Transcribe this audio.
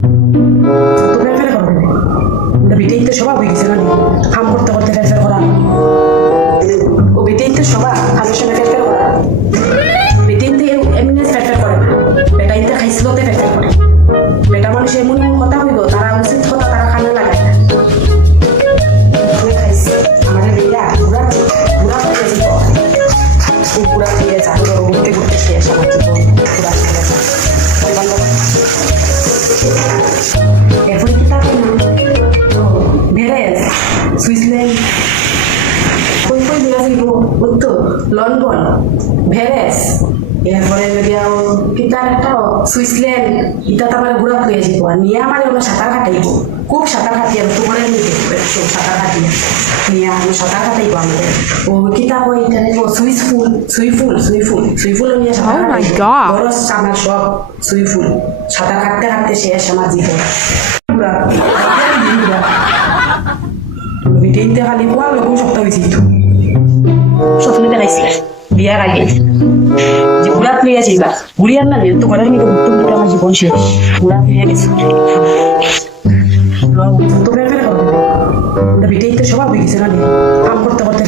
তো ফের ফের করবে ওটা বেটেই তো স্বভাব হয়ে গেছে না কাম করতে করতে ফের ফের করা ও বেটেই তো স্বভাব কামের সময় ফের ফের করা বেটেই তো এমনি ফের ফের করে না বেটা ইনতে খাইছিলতে ফের ফের করে বেটা মানুষ এমন এমন কথা হইব তারা উচিত কথা তারা খানে লাগায় না খাইছি আমাদের বেটা পুরা পুরা হয়ে যাব পুরা ফিরে যা ঘুরতে ঘুরতে শেষ আমার জীবন পুরা ফিরে যা এরপরে কি তাকে না ভেরেস সুইজারল্যান্ড কই কই দিয়া যাইব উত্তর লন্ডন ভেরেস এরপরে যদি কিতার একটা সুইজারল্যান্ড ইটা তো আমার ঘুরা হয়ে যাব আর নিয়ে আমার ওগুলো সাঁতার কাটাইব খুব সাঁতার কাটিয়ে তোমার নিতে সাঁতার কাটিয়ে নিয়ে আমি সাঁতার কাটাইব আমাদের ও কিতাব ওই সুইফুল নিয়ে সাঁতার বড় আমার সব সুইফুল সাঁতার কাটতে কাটতে শেষ আমার জীবন ভিডিওতে খালি কোয়া লোক সপ্তাহ হয়েছি স্বপ্নে দেখাইছিল বিয়ার আগে যে ঘুরা ফিরে যাইবা ঘুরিয়ার না তো করার নিতে ঘুরতে আমার জীবন শেষ ঘুরা ফিরে গেছে তো ফের ফের করবে ভিডিওতে স্বভাব হয়ে গেছে না কাম করতে করতে